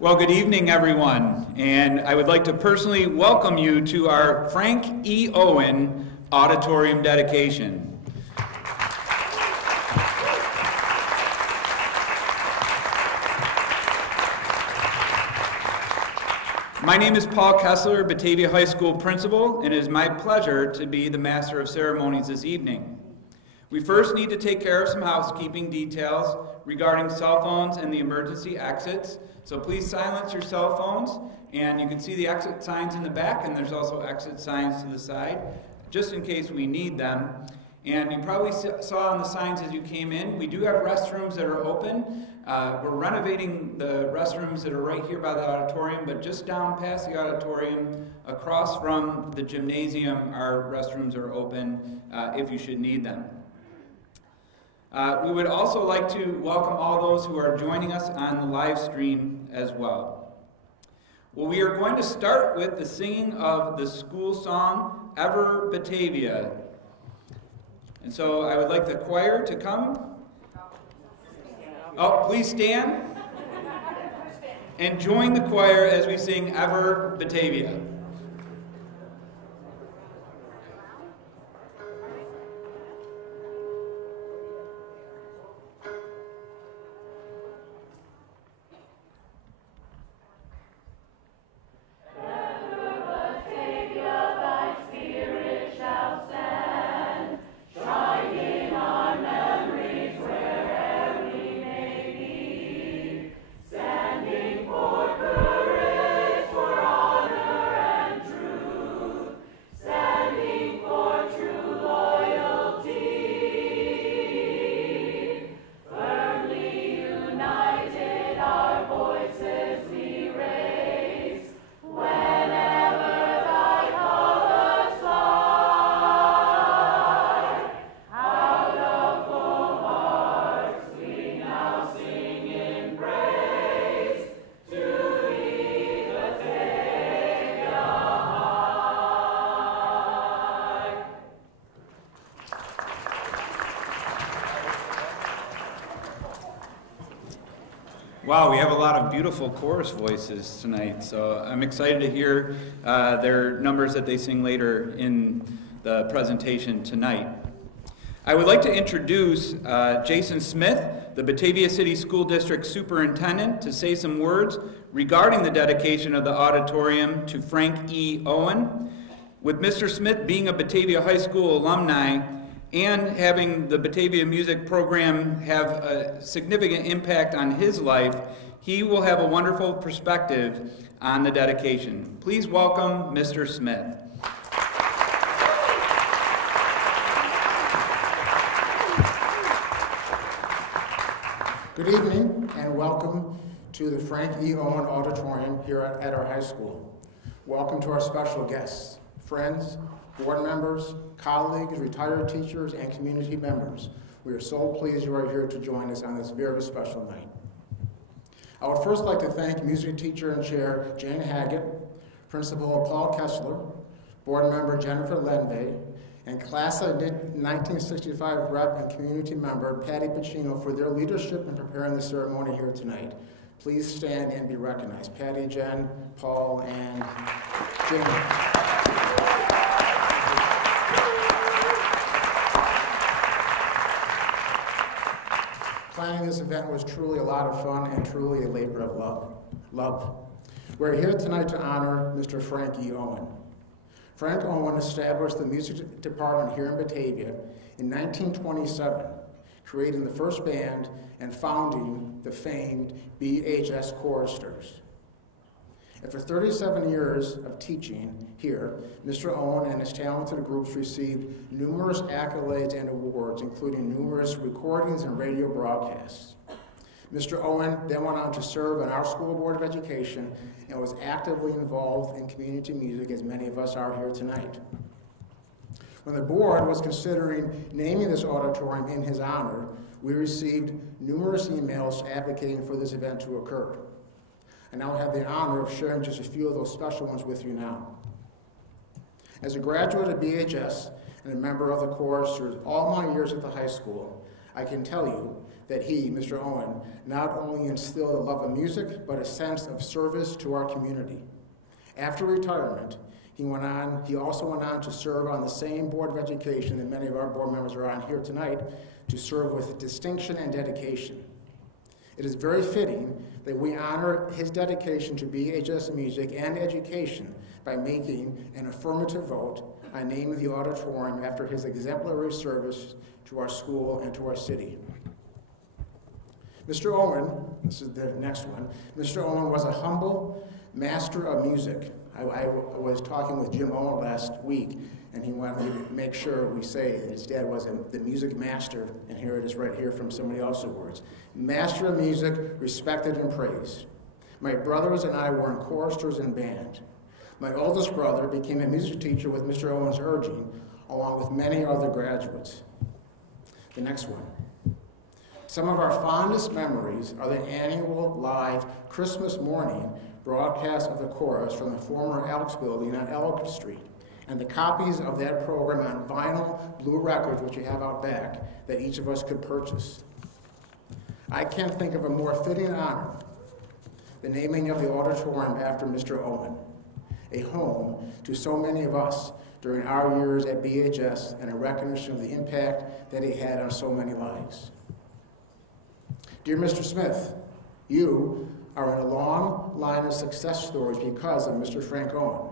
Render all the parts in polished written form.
Well, good evening, everyone, and I would like to personally welcome you to our Frank E. Owen Auditorium dedication. My name is Paul Kesler, Batavia High School principal, and it is my pleasure to be the Master of Ceremonies this evening. We first need to take care of some housekeeping details regarding cell phones and the emergency exits. So please silence your cell phones, and you can see the exit signs in the back, and there's also exit signs to the side, just in case we need them. And you probably saw on the signs as you came in, we do have restrooms that are open. We're renovating the restrooms that are right here by the auditorium, but just down past the auditorium, across from the gymnasium, our restrooms are open if you should need them. We would also like to welcome all those who are joining us on the live stream as well. Well, we are going to start with the singing of the school song, Ever Batavia. And so I would like the choir to come. Oh, please stand and join the choir as we sing Ever Batavia. Wow, we have a lot of beautiful chorus voices tonight, so I'm excited to hear their numbers that they sing later in the presentation tonight. I would like to introduce Jason Smith, the Batavia City School District Superintendent, to say some words regarding the dedication of the auditorium to Frank E. Owen. With Mr. Smith being a Batavia High School alumni, and having the Batavia music program have a significant impact on his life, he will have a wonderful perspective on the dedication. Please welcome Mr. Smith. Good evening and welcome to the Frank E. Owen Auditorium here at our high school. Welcome to our special guests, friends, board members, colleagues, retired teachers, and community members. We are so pleased you are here to join us on this very special night. I would first like to thank music teacher and chair Jane Haggett, Principal Paul Kesler, board member Jennifer Lenve, and class of 1965 rep and community member Patty Pacino for their leadership in preparing the ceremony here tonight. Please stand and be recognized. Patty, Jen, Paul, and Jane. Planning this event was truly a lot of fun and truly a labor of love. We're here tonight to honor Mr. Frank E. Owen. Frank Owen established the music department here in Batavia in 1927, creating the first band and founding the famed BHS choristers. After 37 years of teaching here, Mr. Owen and his talented groups received numerous accolades and awards, including numerous recordings and radio broadcasts. Mr. Owen then went on to serve on our school board of education and was actively involved in community music, as many of us are here tonight. When the board was considering naming this auditorium in his honor, we received numerous emails advocating for this event to occur. I now have the honor of sharing just a few of those special ones with you now. As a graduate of BHS and a member of the choristers all my years at the high school, I can tell you that he, Mr. Owen, not only instilled a love of music, but a sense of service to our community. After retirement, he also went on to serve on the same Board of Education that many of our board members are on here tonight, to serve with distinction and dedication. It is very fitting that we honor his dedication to BHS music and education by making an affirmative vote on naming the auditorium after his exemplary service to our school and to our city. Mr. Owen, this is the next one, Mr. Owen was a humble master of music. I was talking with Jim Owen last week, and he wanted me to make sure we say that his dad was the music master, and here it is right here from somebody else's words. Master of music, respected and praised. My brothers and I were in choristers and band. My oldest brother became a music teacher with Mr. Owen's urging, along with many other graduates. The next one. Some of our fondest memories are the annual live Christmas morning broadcast of the chorus from the former Elks building on Elk Street, and the copies of that program on vinyl blue records, which you have out back, that each of us could purchase. I can't think of a more fitting honor, the naming of the auditorium after Mr. Owen, a home to so many of us during our years at BHS, and a recognition of the impact that he had on so many lives. Dear Mr. Smith, you are in a long line of success stories because of Mr. Frank Owen.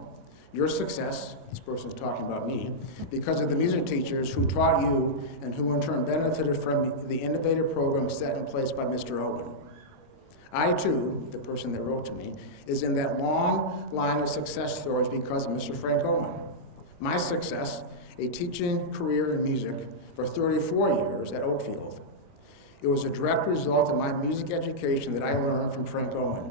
Your success, this person is talking about me, because of the music teachers who taught you and who in turn benefited from the innovative program set in place by Mr. Owen. I too, the person that wrote to me, is in that long line of success stories because of Mr. Frank Owen. My success, a teaching career in music for 34 years at Oakfield. It was a direct result of my music education that I learned from Frank Owen.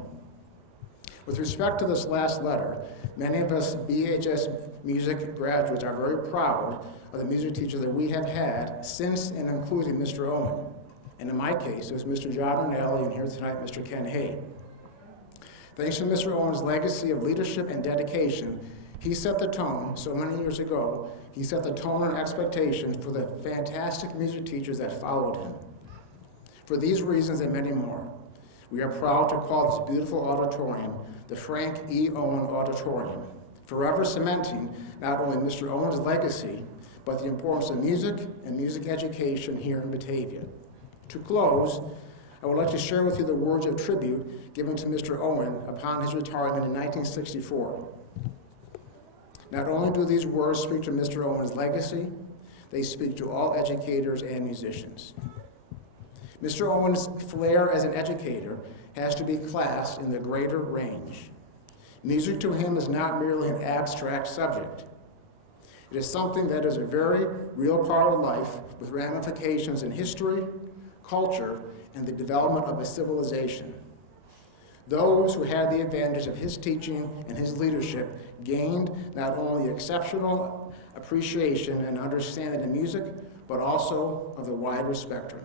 With respect to this last letter, many of us BHS music graduates are very proud of the music teacher that we have had since and including Mr. Owen. And in my case, it was Mr. John O'Nally, and here tonight, Mr. Ken Hay. Thanks to Mr. Owen's legacy of leadership and dedication, he set the tone so many years ago. He set the tone and expectations for the fantastic music teachers that followed him. For these reasons and many more, we are proud to call this beautiful auditorium the Frank E. Owen Auditorium, forever cementing not only Mr. Owen's legacy, but the importance of music and music education here in Batavia. To close, I would like to share with you the words of tribute given to Mr. Owen upon his retirement in 1964. Not only do these words speak to Mr. Owen's legacy, they speak to all educators and musicians. Mr. Owen's flair as an educator has to be classed in the greater range. Music to him is not merely an abstract subject. It is something that is a very real part of life with ramifications in history, culture, and the development of a civilization. Those who had the advantage of his teaching and his leadership gained not only exceptional appreciation and understanding of music, but also of the wider spectrum.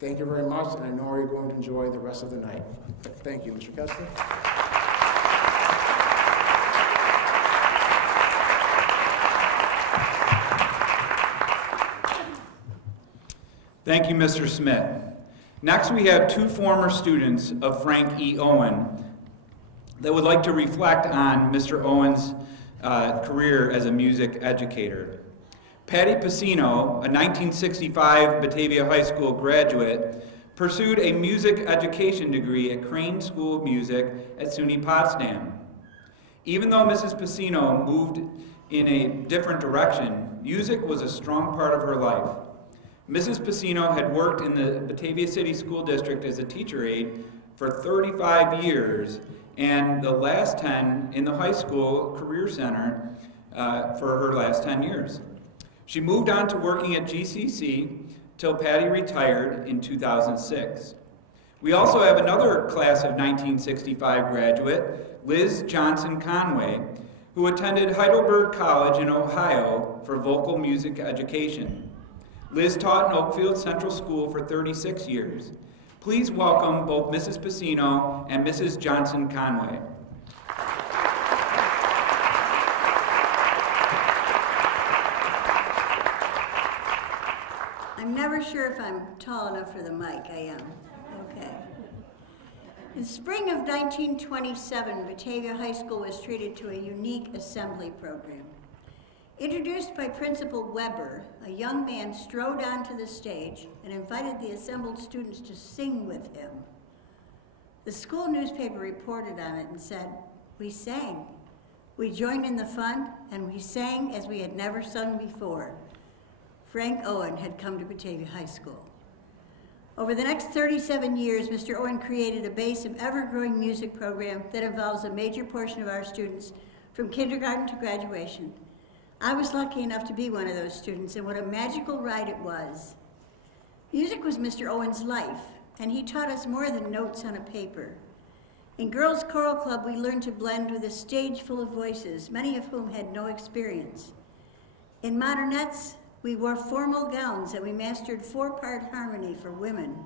Thank you very much, and I know you're going to enjoy the rest of the night. Thank you, Mr. Kesler. Thank you, Mr. Smith. Next, we have two former students of Frank E. Owen that would like to reflect on Mr. Owen's career as a music educator. Patty Pacino, a 1965 Batavia High School graduate, pursued a music education degree at Crane School of Music at SUNY Potsdam. Even though Mrs. Pacino moved in a different direction, music was a strong part of her life. Mrs. Pacino had worked in the Batavia City School District as a teacher aide for 35 years, and the last 10 in the high school career center for her last 10 years. She moved on to working at GCC till Patty retired in 2006. We also have another class of 1965 graduate, Liz Johnson Conway, who attended Heidelberg College in Ohio for vocal music education. Liz taught in Oakfield Central School for 36 years. Please welcome both Mrs. Pacino and Mrs. Johnson Conway. I'm I'm never sure if I'm tall enough for the mic. I am. Okay. In spring of 1927, Batavia High School was treated to a unique assembly program. Introduced by Principal Weber, a young man strode onto the stage and invited the assembled students to sing with him. The school newspaper reported on it and said, "We sang. We joined in the fun, and we sang as we had never sung before." Frank Owen had come to Batavia High School. Over the next 37 years, Mr. Owen created a base of ever-growing music program that involves a major portion of our students from kindergarten to graduation. I was lucky enough to be one of those students, and what a magical ride it was. Music was Mr. Owen's life, and he taught us more than notes on a paper. In Girls Choral Club, we learned to blend with a stage full of voices, many of whom had no experience. In Modernettes, we wore formal gowns and we mastered 4-part harmony for women.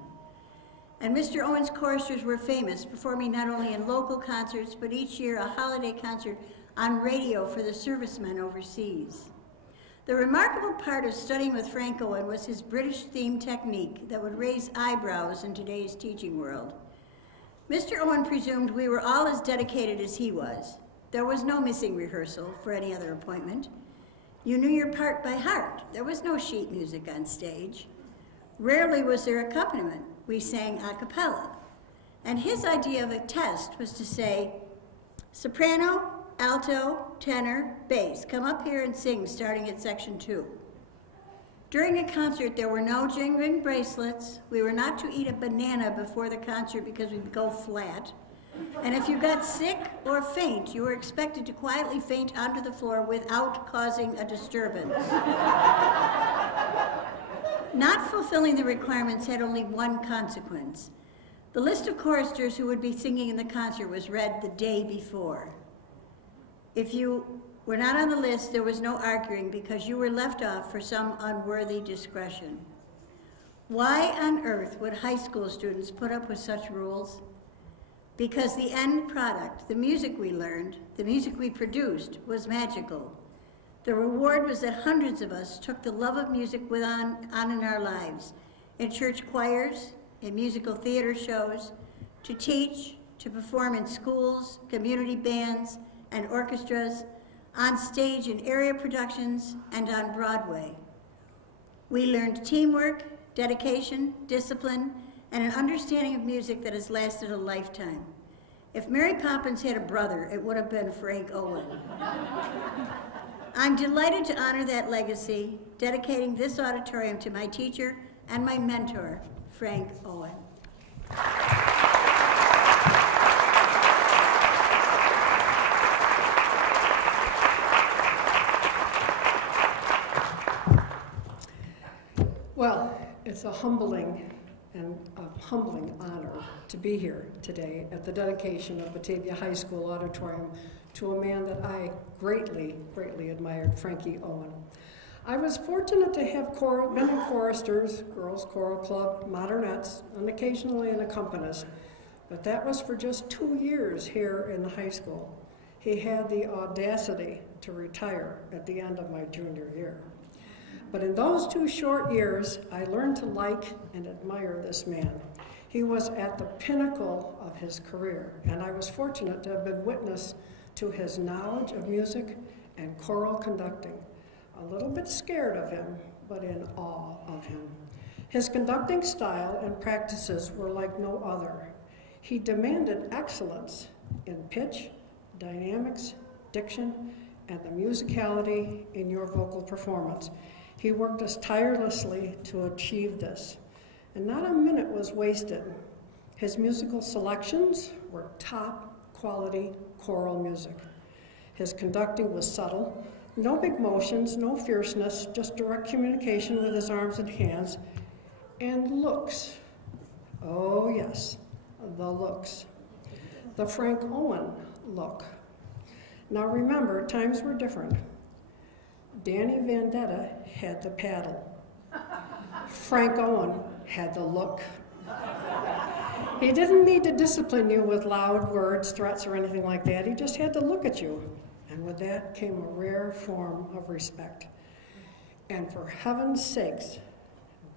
And Mr. Owen's choristers were famous, performing not only in local concerts, but each year a holiday concert on radio for the servicemen overseas. The remarkable part of studying with Frank Owen was his British theme technique that would raise eyebrows in today's teaching world. Mr. Owen presumed we were all as dedicated as he was. There was no missing rehearsal for any other appointment. You knew your part by heart. There was no sheet music on stage. Rarely was there accompaniment. We sang a cappella. And his idea of a test was to say, soprano, alto, tenor, bass, come up here and sing starting at section 2. During a concert, there were no jingling bracelets. We were not to eat a banana before the concert because we'd go flat. And if you got sick or faint, you were expected to quietly faint onto the floor without causing a disturbance. Not fulfilling the requirements had only one consequence. The list of choristers who would be singing in the concert was read the day before. If you were not on the list, there was no arguing because you were left off for some unworthy discretion. Why on earth would high school students put up with such rules? Because the end product, the music we learned, the music we produced, was magical. The reward was that hundreds of us took the love of music on in our lives, in church choirs, in musical theater shows, to teach, to perform in schools, community bands, and orchestras, on stage in area productions, and on Broadway. We learned teamwork, dedication, discipline, and an understanding of music that has lasted a lifetime. If Mary Poppins had a brother, it would have been Frank Owen. I'm delighted to honor that legacy, dedicating this auditorium to my teacher and my mentor, Frank Owen. Well, it's a humbling honor to be here today at the dedication of Batavia High School Auditorium to a man that I greatly, greatly admired, Frankie Owen. I was fortunate to have many choristers, Girls Choral Club, Modernettes, and occasionally an accompanist, but that was for just 2 years here in the high school. He had the audacity to retire at the end of my junior year. But in those 2 short years, I learned to like and admire this man. He was at the pinnacle of his career, and I was fortunate to have been witness to his knowledge of music and choral conducting. A little bit scared of him, but in awe of him. His conducting style and practices were like no other. He demanded excellence in pitch, dynamics, diction, and the musicality in your vocal performance. He worked us tirelessly to achieve this, and not a minute was wasted. His musical selections were top quality choral music. His conducting was subtle, no big motions, no fierceness, just direct communication with his arms and hands, and looks. Oh yes, the looks. The Frank Owen look. Now remember, times were different. Danny Vendetta had the paddle. Frank Owen had the look. He didn't need to discipline you with loud words, threats, or anything like that. He just had to look at you. And with that came a rare form of respect. And for heaven's sakes,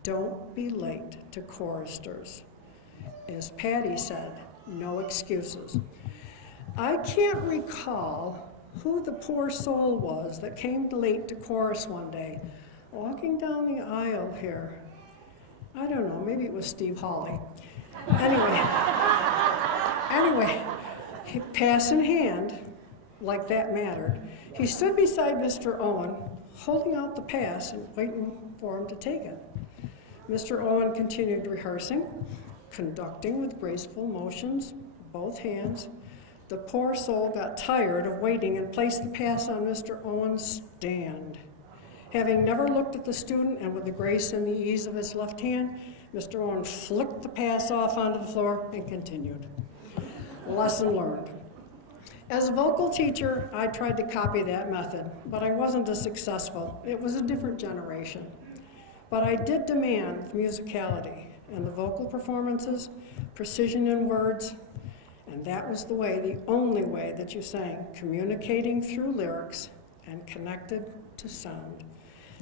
don't be late to choristers. As Patty said, no excuses. I can't recall who the poor soul was that came late to chorus one day, walking down the aisle here. I don't know, maybe it was Steve Hawley. Anyway, pass in hand, like that mattered, he stood beside Mr. Owen, holding out the pass and waiting for him to take it. Mr. Owen continued rehearsing, conducting with graceful motions, both hands. The poor soul got tired of waiting and placed the pass on Mr. Owen's stand. Having never looked at the student and with the grace and the ease of his left hand, Mr. Owen flicked the pass off onto the floor and continued. Lesson learned. As a vocal teacher, I tried to copy that method, but I wasn't as successful. It was a different generation. But I did demand musicality and the vocal performances, precision in words, and that was the way, the only way that you sang, communicating through lyrics and connected to sound.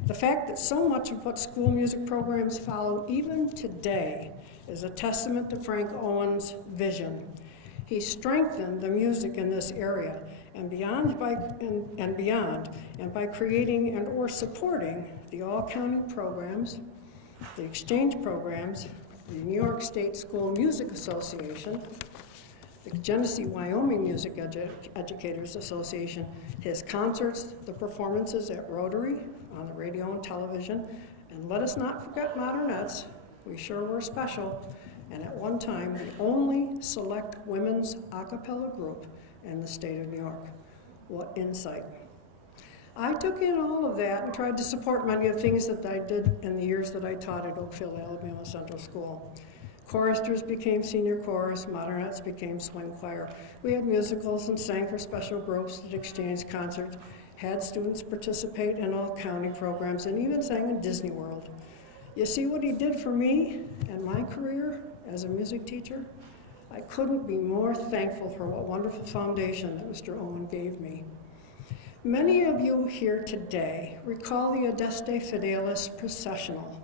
The fact that so much of what school music programs follow even today is a testament to Frank Owen's vision. He strengthened the music in this area and by creating and or supporting the all-county programs, the exchange programs, the New York State School Music Association, the Genesee Wyoming Music Educators Association, his concerts, the performances at Rotary, on the radio and television, and let us not forget Modernettes. We sure were special, and at one time, the only select women's a cappella group in the state of New York. What insight. I took in all of that and tried to support many of the things that I did in the years that I taught at Oakfield, Alabama Central School. Choristers became senior chorus, Modernettes became swing choir. We had musicals and sang for special groups that exchanged concerts, had students participate in all county programs, and even sang in Disney World. You see what he did for me and my career as a music teacher? I couldn't be more thankful for what wonderful foundation that Mr. Owen gave me. Many of you here today recall the Adeste Fidelis processional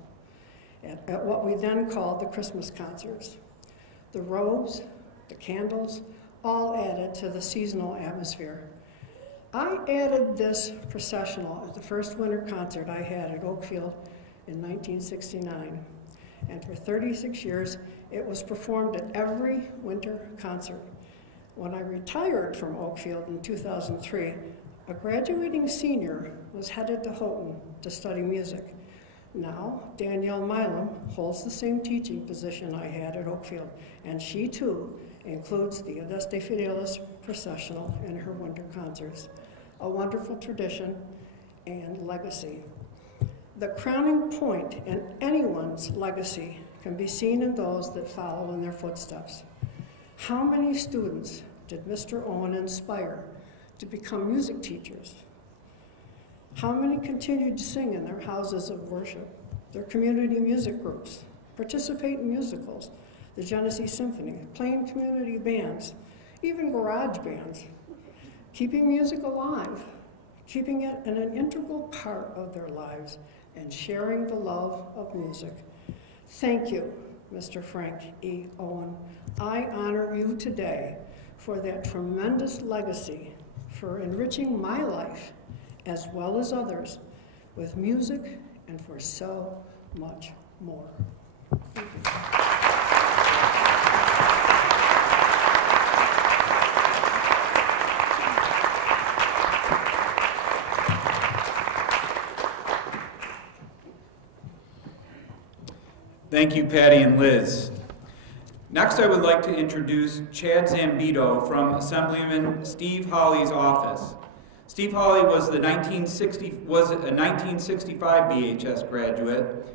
at what we then called the Christmas concerts. The robes, the candles, all added to the seasonal atmosphere. I added this processional at the first winter concert I had at Oakfield in 1969. And for 36 years, it was performed at every winter concert. When I retired from Oakfield in 2003, a graduating senior was headed to Houghton to study music. Now, Danielle Milam holds the same teaching position I had at Oakfield, and she too includes the Adeste Fidelis processional in her winter concerts. A wonderful tradition and legacy. The crowning point in anyone's legacy can be seen in those that follow in their footsteps. How many students did Mr. Owen inspire to become music teachers? How many continued to sing in their houses of worship, their community music groups, participate in musicals, the Genesee Symphony, playing community bands, even garage bands, keeping music alive, keeping it an integral part of their lives, and sharing the love of music. Thank you, Mr. Frank E. Owen. I honor you today for that tremendous legacy, for enriching my life, as well as others, with music and for so much more. Thank you. Thank you, Patty and Liz. Next, I would like to introduce Chad Zambito from Assemblyman Steve Hawley's office. Steve Hawley was a 1965 BHS graduate,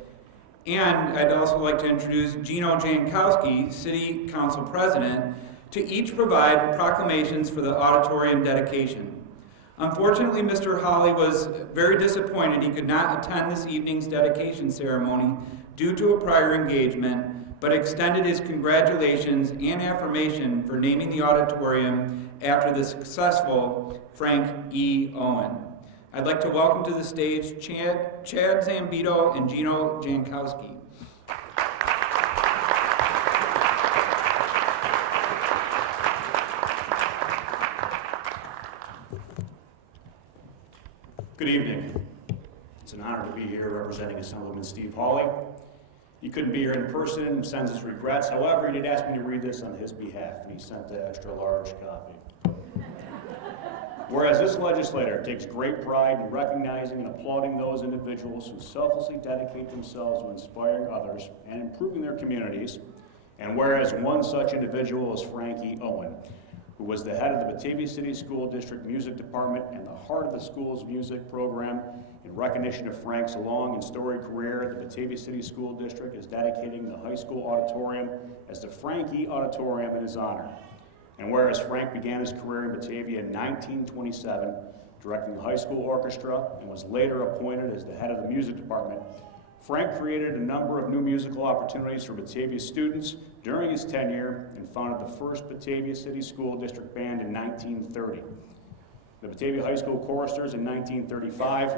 and I'd also like to introduce Gino Jankowski, City Council President, to each provide proclamations for the auditorium dedication. Unfortunately, Mr. Hawley was very disappointed he could not attend this evening's dedication ceremony due to a prior engagement, but extended his congratulations and affirmation for naming the auditorium after the successful Frank E. Owen. I'd like to welcome to the stage Chad Zambito and Gino Jankowski. Good evening. It's an honor to be here representing Assemblyman Steve Hawley. He couldn't be here in person, sends his regrets. However, he did ask me to read this on his behalf, and he sent the extra large copy. Whereas this legislator takes great pride in recognizing and applauding those individuals who selflessly dedicate themselves to inspiring others and improving their communities, and whereas one such individual is Frankie Owen, who was the head of the Batavia City School District Music Department and the heart of the school's music program. In recognition of Frank's long and storied career, the Batavia City School District is dedicating the high school auditorium as the Frankie Auditorium in his honor. And whereas Frank began his career in Batavia in 1927, directing the high school orchestra, and was later appointed as the head of the music department, Frank created a number of new musical opportunities for Batavia students during his tenure and founded the first Batavia City School District Band in 1930. The Batavia High School Choristers in 1935.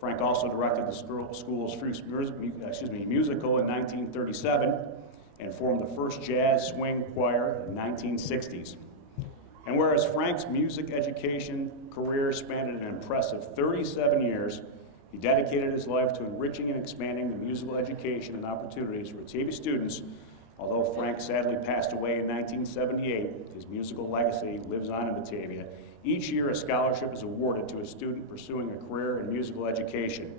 Frank also directed the school's first musical in 1937 and formed the first jazz swing choir in the 1960s. And whereas Frank's music education career spanned an impressive 37 years, he dedicated his life to enriching and expanding the musical education and opportunities for Batavia students. Although Frank sadly passed away in 1978, his musical legacy lives on in Batavia. Each year, a scholarship is awarded to a student pursuing a career in musical education.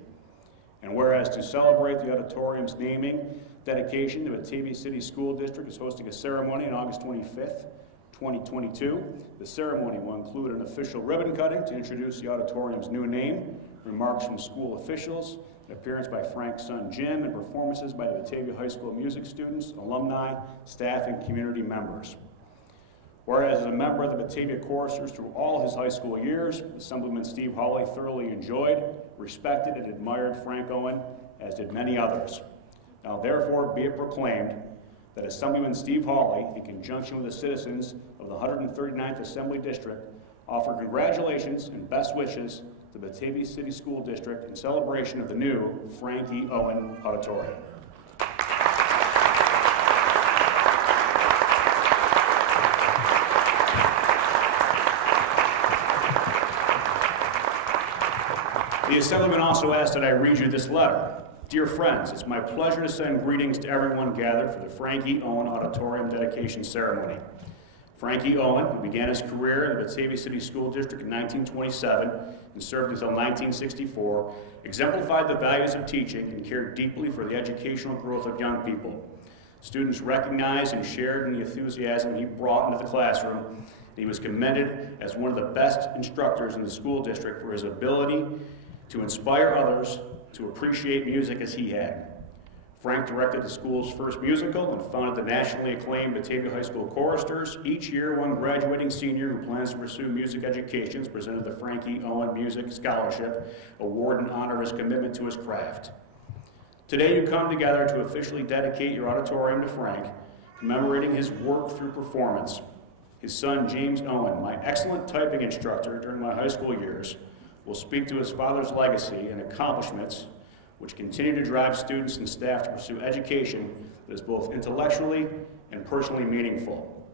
And whereas to celebrate the auditorium's naming dedication, the Batavia City School District is hosting a ceremony on August 25th, 2022. The ceremony will include an official ribbon cutting to introduce the auditorium's new name, remarks from school officials, an appearance by Frank's son Jim, and performances by the Batavia High School music students, alumni, staff, and community members. Whereas as a member of the Batavia Choristers through all his high school years, Assemblyman Steve Hawley thoroughly enjoyed, respected, and admired Frank Owen, as did many others. Now therefore be it proclaimed that Assemblyman Steve Hawley, in conjunction with the citizens of the 139th Assembly District, offer congratulations and best wishes to the Batavia City School District in celebration of the new Frankie Owen Auditorium. The Assemblyman also asked that I read you this letter. Dear friends, it's my pleasure to send greetings to everyone gathered for the Frankie Owen Auditorium dedication ceremony. Frankie Owen, who began his career in the Batavia City School District in 1927 and served until 1964, exemplified the values of teaching and cared deeply for the educational growth of young people. Students recognized and shared in the enthusiasm he brought into the classroom. He was commended as one of the best instructors in the school district for his ability to inspire others to appreciate music as he had. Frank directed the school's first musical and founded the nationally acclaimed Batavia High School Choristers. Each year, one graduating senior who plans to pursue music education is presented the Frankie Owen Music Scholarship Award in honor of his commitment to his craft. Today, you come together to officially dedicate your auditorium to Frank, commemorating his work through performance. His son, James Owen, my excellent typing instructor during my high school years, will speak to his father's legacy and accomplishments, which continue to drive students and staff to pursue education that is both intellectually and personally meaningful.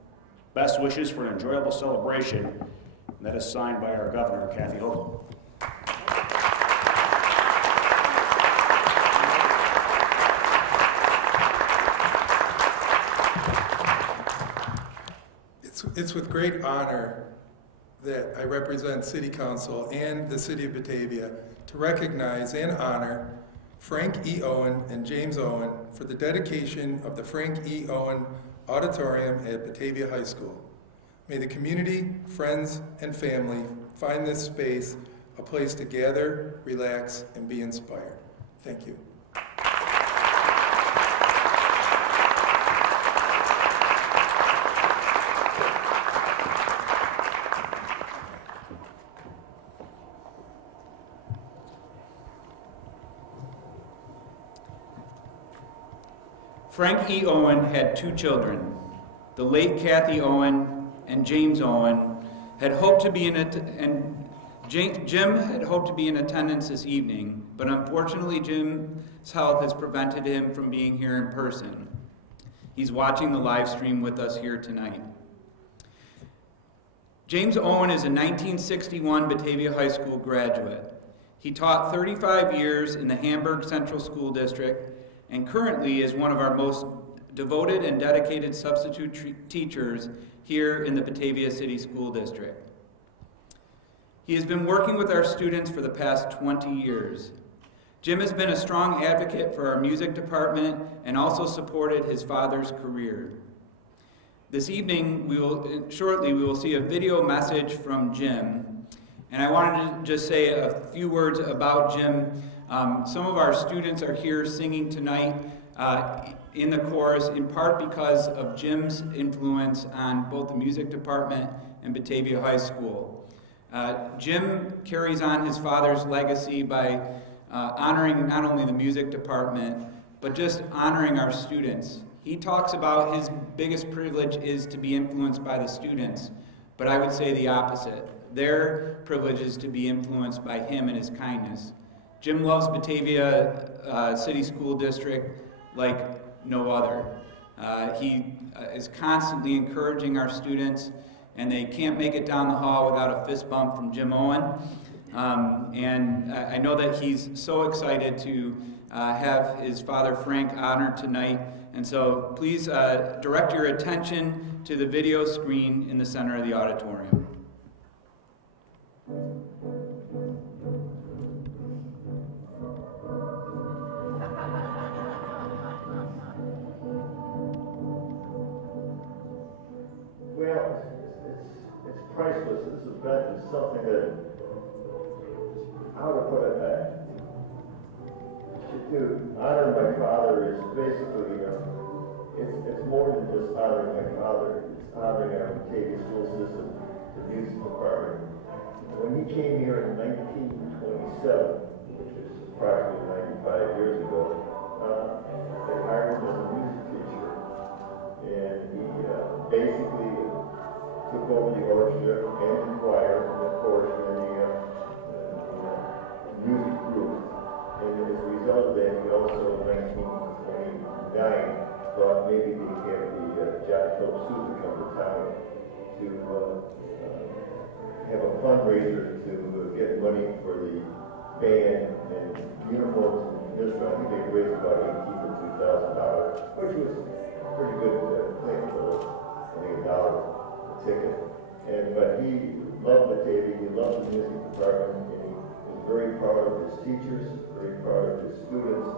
Best wishes for an enjoyable celebration, and that is signed by our Governor, Kathy Hochul. It's with great honor that I represent City Council and the City of Batavia to recognize and honor Frank E. Owen and James Owen for the dedication of the Frank E. Owen Auditorium at Batavia High School. May the community, friends, and family find this space a place to gather, relax, and be inspired. Thank you. Frank E. Owen had two children. The late Kathy Owen and James Owen had hoped to be Jim had hoped to be in attendance this evening, but unfortunately Jim's health has prevented him from being here in person. He's watching the live stream with us here tonight. James Owen is a 1961 Batavia High School graduate. He taught 35 years in the Hamburg Central School District and currently is one of our most devoted and dedicated substitute teachers here in the Batavia City School District. He has been working with our students for the past 20 years. Jim has been a strong advocate for our music department and also supported his father's career. This evening, shortly we will see a video message from Jim. And I wanted to just say a few words about Jim. Some of our students are here singing tonight in the chorus, in part because of Jim's influence on both the music department and Batavia High School. Jim carries on his father's legacy by honoring not only the music department, but just honoring our students. He talks about his biggest privilege is to be influenced by the students, but I would say the opposite. Their privilege is to be influenced by him and his kindness. Jim loves Batavia City School District like no other. He is constantly encouraging our students, and they can't make it down the hall without a fist bump from Jim Owen. And I know that he's so excited to have his father Frank honored tonight. And so please direct your attention to the video screen in the center of the auditorium. Well, it's priceless. This event is something that, how to put it back? To honor my father is basically, it's more than just honoring my father. It's honoring our Batavia school system, the music department. When he came here in 1927, which is approximately 95 years ago, they hired him as a music teacher. And he basically took over the orchestra and the choir and of course and the music group. And as a result of that, he also in 1929 thought maybe he'd have the Jack Phillips Susan come to town to have a fundraiser to get money for the band and uniforms and this. I think they raised about $18,000 or $2,000, which was a pretty good thing for only $1 a ticket. But he loved Batavia, he loved the music department, and he was very proud of his teachers, very proud of his students.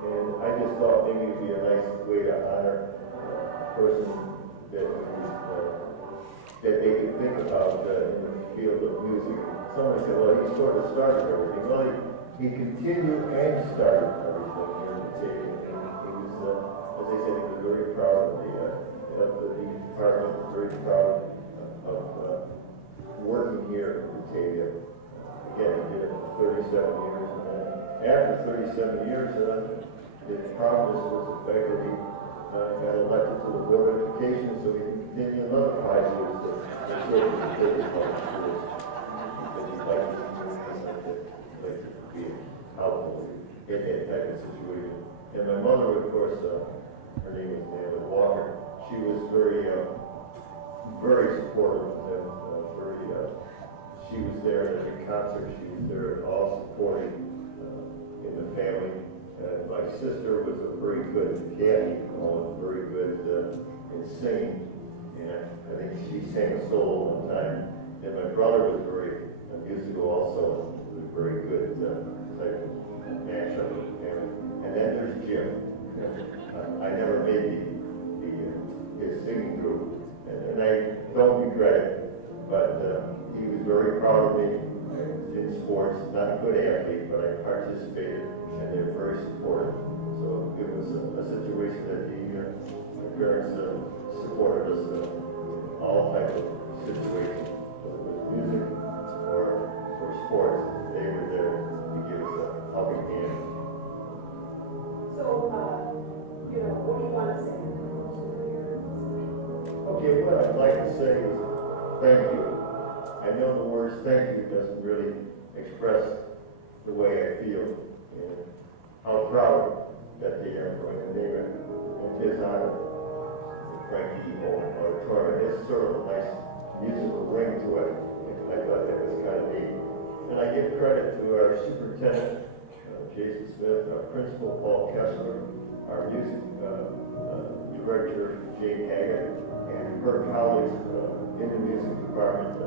And I just thought maybe it would be a nice way to honor a person that they could think about in the field of music. Someone said, well, he sort of started everything. Well, he continued and started everything here in Batavia. And he was, as I said, he was very proud of the department, very proud of working here in Batavia. Again, he did it for 37 years. And then after 37 years, the promise was the fact that he got elected to the Board of Education, so he can continue another 5 years to serve the Batavia Public Schools. Like to be helpful in that type of situation. And my mother, of course, her name was Nana Walker. She was very supportive of them. She was there at every concert. She was there all supporting in the family. My sister was a very good caddy, very good in singing. And I think she sang a solo one time. And my brother was very musical also, was very good type of mashup with the family. And then there's Jim. I never made his singing group, and I don't regret it, but he was very proud of me in sports. Not a good athlete, but I participated, and they're very supportive. So it was a situation that the parents supported us in all types of situations, whether it was music or sports. They were there to give us a helping hand. So, what do you want to say? Okay, what I'd like to say is thank you. I know the words thank you doesn't really express the way I feel and how proud that they are for the name in his honor, Frankie Owen Auditorium. It's sort of a nice musical ring to it. I thought that was kind of neat. And I give credit to our superintendent, Jason Smith, our principal, Paul Kesler, our music director, Haggett, and her colleagues in the music department.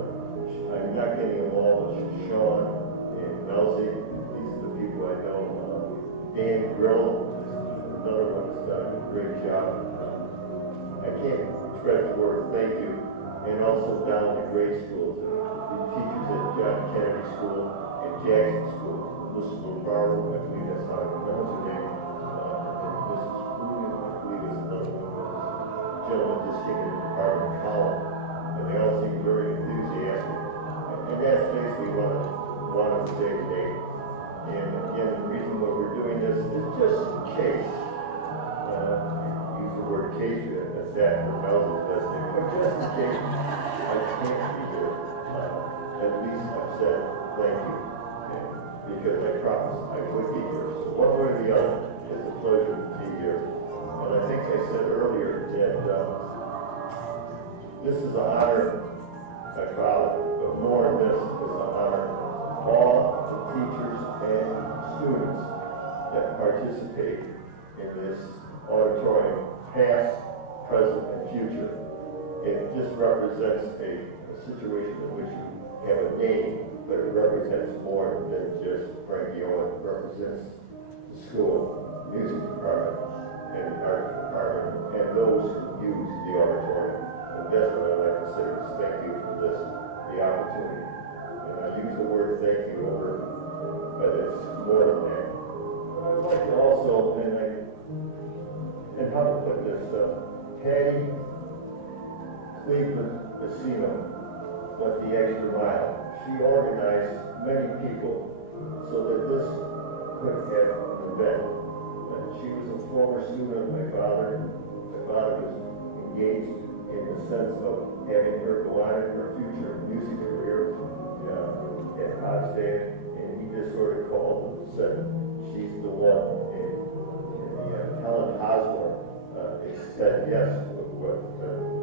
I'm not getting them all, but Sean and Melzi, these are the people I know. Dan Grill, another one that's done a great job. I can't express the word thank you. And also down the grade schools, the teachers at John Kennedy School and Jackson School. Mrs. Lombardo, I believe that's how I pronounce her name. Mrs. Fruin, I believe is another one. Gentleman just came in the department column, and they all seem very enthusiastic. And that's basically what I want to say today. And again, the reason why we're doing this is just in case. Use the word case, that's that for Melvin's destiny. But just in case I can't be here, at least I've said thank you. And because I promised I would be here. So one way or the other, it's a pleasure to be here. And I think I said earlier that this is an honor my father, but more than this is an honor all the teachers and students that participate in this auditorium, past, present, and future. It just represents a situation in which you have a name, but it represents more than just Frankie Owen. It represents the school, music department, and the art department, and those who use the auditorium. And that's what I'd like to say is thank you for this, the opportunity. And I use the word thank you over, but it's more than that. But I'd like to also, and how to put this, Patty Cleveland Pacino went the extra mile. She organized many people so that this could have an event. And she was a former student of my father. My father was engaged in the sense of having her go on in her future music career at Potsdam, and he just sort of called and said, she's the one. And Helen Osborne said yes. What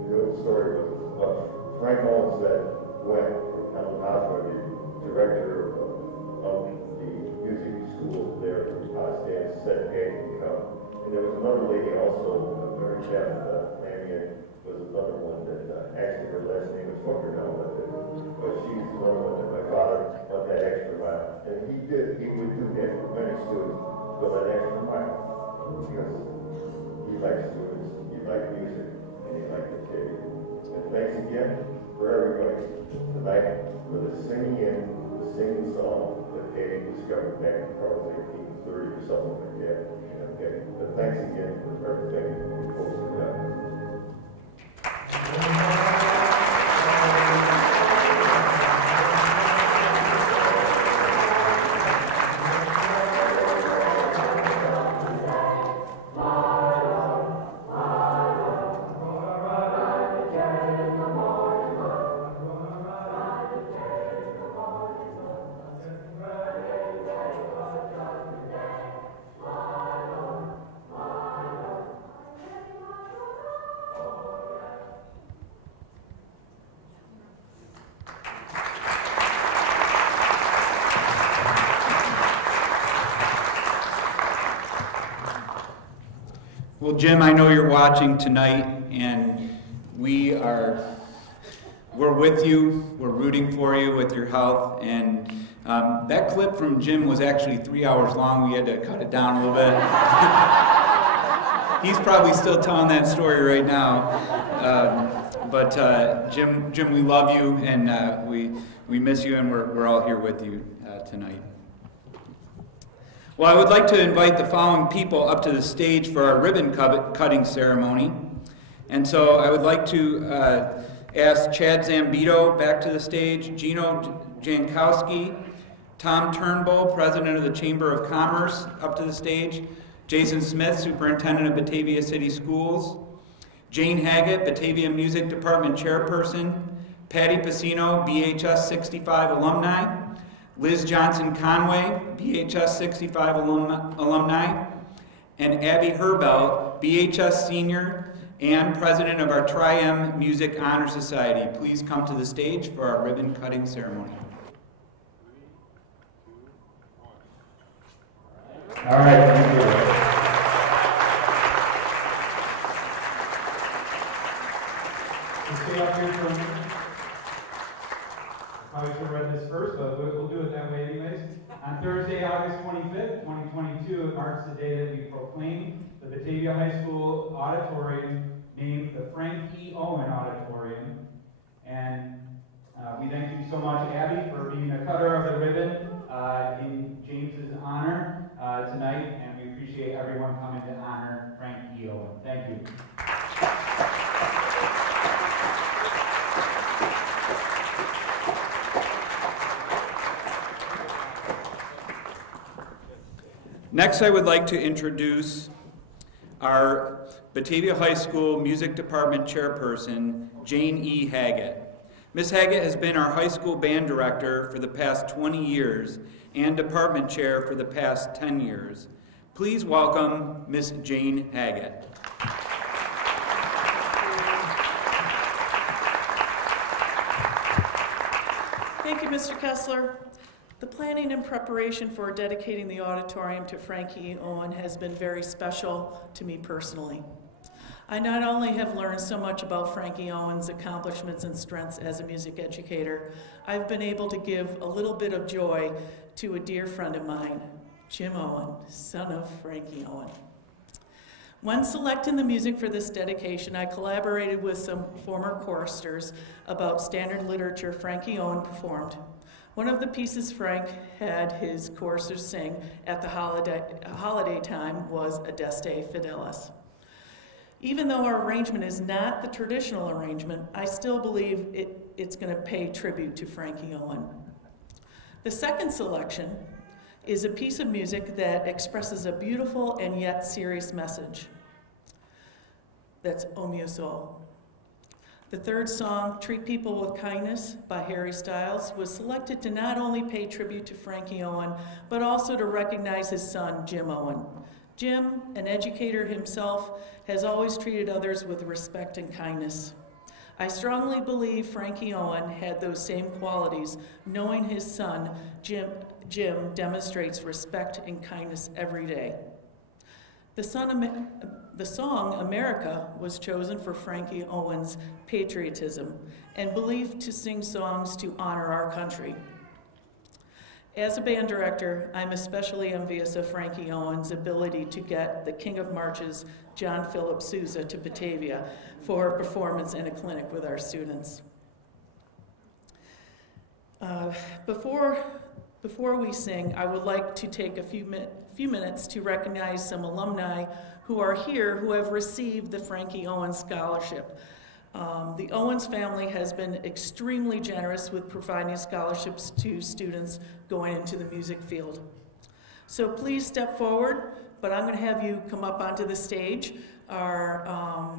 the story was what Frank Owen said when Helen Osborne, the director of the music school there in Potsdam, said, hey, come. And there was another lady also, very deaf, was another one that actually her last name is Hooker now, but she's another one that my father went that extra mile. And he would do that for many students, go that extra mile. Because he likes students, he likes music, and he likes the kid. And thanks again for everybody tonight for the singing song that Haggett discovered back in probably 1830 or something like that. Okay. But thanks again for everything you folks have done. Well, Jim, I know you're watching tonight, and we're with you. We're rooting for you with your health. And that clip from Jim was actually 3 hours long. We had to cut it down a little bit. He's probably still telling that story right now. But Jim, we love you, and we miss you, and we're all here with you tonight. Well, I would like to invite the following people up to the stage for our ribbon cutting ceremony. And so I would like to ask Chad Zambito back to the stage, Gino Jankowski, Tom Turnbull, President of the Chamber of Commerce, up to the stage, Jason Smith, Superintendent of Batavia City Schools, Jane Haggett, Batavia Music Department Chairperson, Patty Pacino, BHS 65 alumni, Liz Johnson-Conway, BHS 65 alumni, and Abby Herbell, BHS Senior and President of our Tri-M Music Honor Society. Please come to the stage for our ribbon cutting ceremony. All right, thank you. Let's stay up here for a minute. Probably should have read this first, but we'll do it that way anyways. On Thursday, August 25th, 2022, it marks the day that we proclaim the Batavia High School Auditorium named the Frank E. Owen Auditorium. And we thank you so much, Abby, for being the cutter of the ribbon in James's honor tonight, and we appreciate everyone coming to honor Frank E. Owen. Thank you. Next, I would like to introduce our Batavia High School Music Department Chairperson, Jane E. Haggett. Ms. Haggett has been our high school band director for the past 20 years and department chair for the past 10 years. Please welcome Ms. Jane Haggett. Thank you, Mr. Kesler. The planning and preparation for dedicating the auditorium to Frankie Owen has been very special to me personally. I not only have learned so much about Frankie Owen's accomplishments and strengths as a music educator, I've been able to give a little bit of joy to a dear friend of mine, Jim Owen, son of Frankie Owen. When selecting the music for this dedication, I collaborated with some former choristers about standard literature Frankie Owen performed. One of the pieces Frank had his choristers sing at the holiday time was Adeste Fidelis. Even though our arrangement is not the traditional arrangement, I still believe it's going to pay tribute to Frankie Owen. The second selection is a piece of music that expresses a beautiful and yet serious message. That's O Mio Soul. The third song, Treat People with Kindness by Harry Styles, was selected to not only pay tribute to Frankie Owen, but also to recognize his son, Jim Owen. Jim, an educator himself, has always treated others with respect and kindness. I strongly believe Frankie Owen had those same qualities, knowing his son, Jim demonstrates respect and kindness every day. The song America was chosen for Frankie Owen's patriotism and believed to sing songs to honor our country. As a band director, I'm especially envious of Frankie Owen's ability to get the King of Marches, John Philip Sousa, to Batavia for a performance in a clinic with our students. Before we sing, I would like to take a few minutes to recognize some alumni who are here who have received the Frankie Owen Scholarship. The Owens family has been extremely generous with providing scholarships to students going into the music field. So please step forward, but I'm going to have you come up onto the stage, our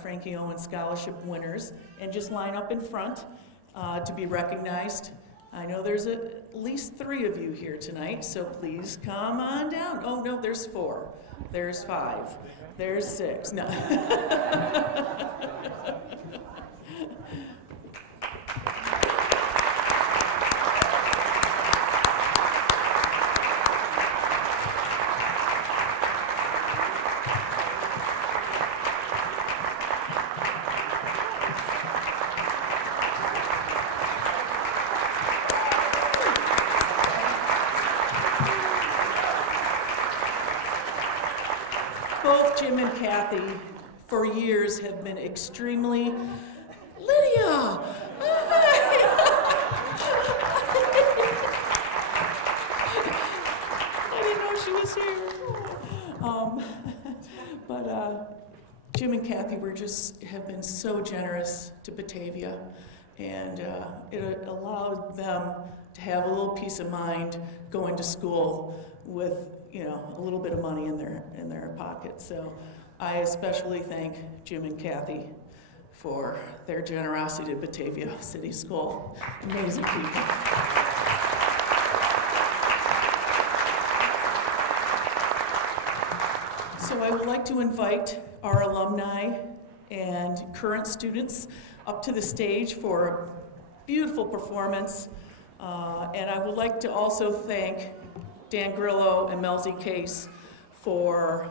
Frankie Owen Scholarship winners, and just line up in front to be recognized. I know there's at least 3 of you here tonight, so please come on down. Oh no, there's 4. There's 5. There's 6. No. Both Jim and Kathy, for years, have been extremely... Lydia! I didn't know she was here. Jim and Kathy have been so generous to Batavia, and it allowed them to have a little peace of mind going to school with, a little bit of money in their pocket. So I especially thank Jim and Kathy for their generosity to Batavia City School. Amazing people. So I would like to invite our alumni and current students up to the stage for a beautiful performance. And I would like to also thank Dan Grillo and Melzi Case for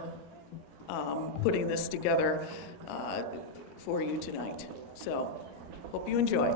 putting this together for you tonight. So, hope you enjoy.